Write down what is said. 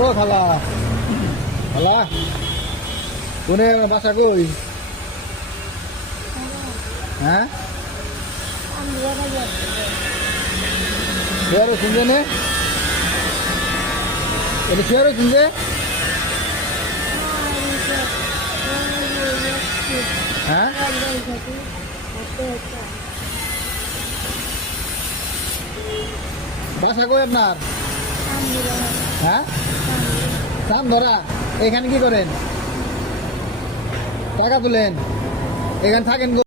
ও খালা খালা কোনে বাসা কই? হ্যাঁ শুয়ারে শুনছে নে এটা শুয়ারে শুনছে হ্যাঁ বাসা কই আপনার? হ্যাঁ দাম ধরা এখানে কি করেন? টাকা তুলেন এখানে থাকেন?